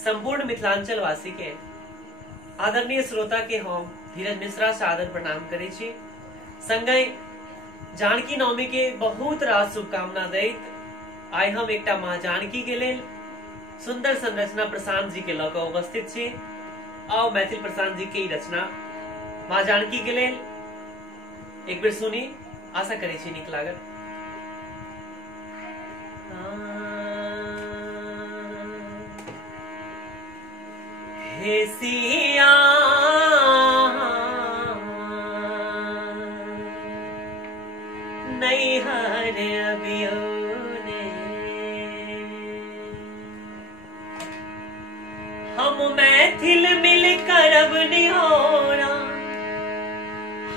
संपूर्ण मिथिलांचल वासी के आदरणीय श्रोता के हम धीरज मिश्रा से आदर प्रणाम करे छी। संगै जानकी नवमी के बहुत रास शुभकामना दैत आइ हम एकटा माँ जानकी के लेल सुंदर संरचना प्रशांत जी के लऽ कऽ उपस्थित छी। आओ मैथिल प्रशांत जी के रचना माँ जानकी के लेल एक बेर सुनी, आशा करे छी नीक लागत। हे सिया नैहर अबियो ने, हम मैथिल मिल करब निहोरा,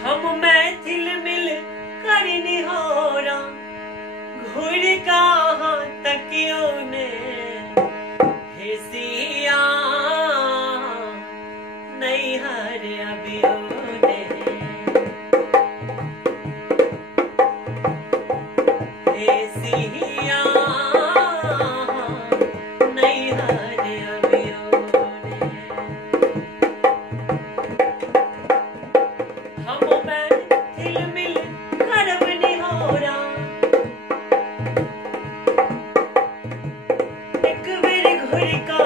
हम मैथिल मिल कर निहोरा, घुर कहाँ तकियो ने। हे सिया नैहर अबियो ने, हे सिया नैहर अबियो ने, हम मैथिल मिल करब निहोरा, एक बेर घुर का